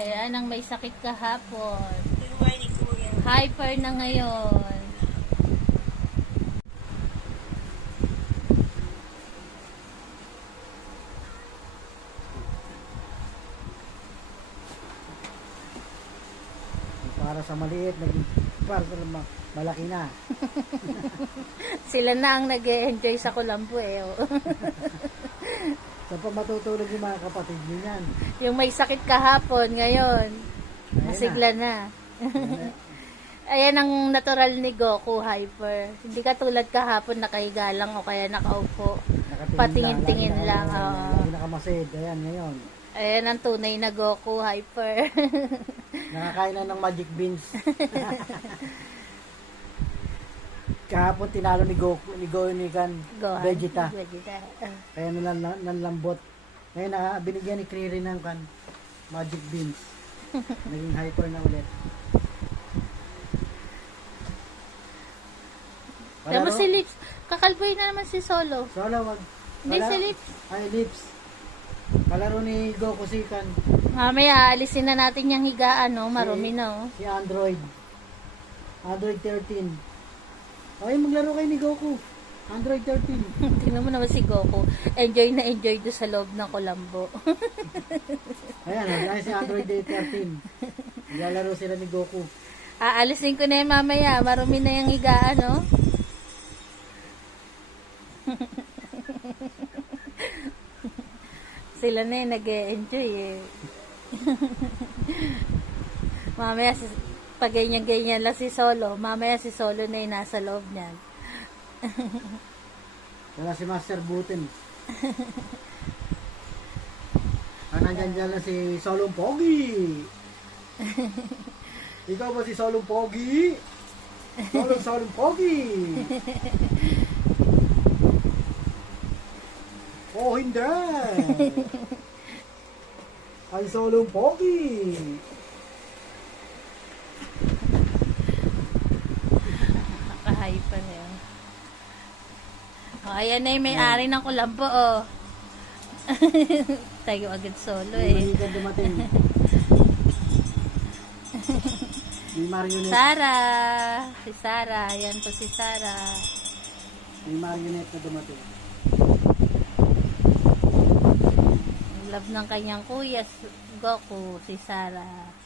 Ayan, ang may sakit kahapon. Tuway ni Kuya. Hyper na ngayon. Para sa maliit, naging para sa malaki na. Sila na ang nag-e-enjoy sa Kulambo eh. Oh. So pag matutulog yung mga kapatid nyo yan. Yung may sakit kahapon, ngayon, nasigla na. Ayan ang natural ni Goku, Hyper. Hindi ka tulad kahapon nakahiga lang o kaya nakaupo. Patingin-tingin lang. Lagi nakamasid. Ayan, ngayon. Ayan ang tunay na Goku, Hyper. Nakakain na ng magic beans. Kahapon tinalo ni Goku, ni Gohan, Vegeta. Kaya nanlambot. Ngayon binigyan ni Krillin ng magic beans. Naging hyper na ulit. Alam mo si Lips, kakalboy na naman si Solo. Solo, wag. Hindi si Lips. Ay, Lips. Kalaro ni Goku si Mamaya, alisin na natin yung higaan, no? Marumi na, oh. Si Android. Android 13. Okay, maglaro kayo ni Goku. Android 13. Tingnan mo naman si Goku. Enjoy na enjoy doon sa loob ng Kulambo. Ayan, dahil si Android 13. Naglalaro sila ni Goku. Aalisin ko na yan mamaya. Marumi na yung higaan, no? Sila na yung nag-e-enjoy eh. Mamaya, pag ganyan-ganyan lang si Solo, mamaya si Solo na yung nasa loob niyan. Wala si Master Buten. Nandyan dyan lang si Solong Pogi. Ikaw ba si Solong Pogi? Solong Pogi. Oh, hindi. Ang Solong Pogi. Nakahype na yun. O, ayan na yung may-ari ng Kulambo, oh. Tayo agad Solo, eh. Hindi ka dumating. May marionette. Sarah! Si Sarah. Ayan po si Sarah. May marionette na dumating. Ang love ng kanyang kuya, Goku, si Sarah.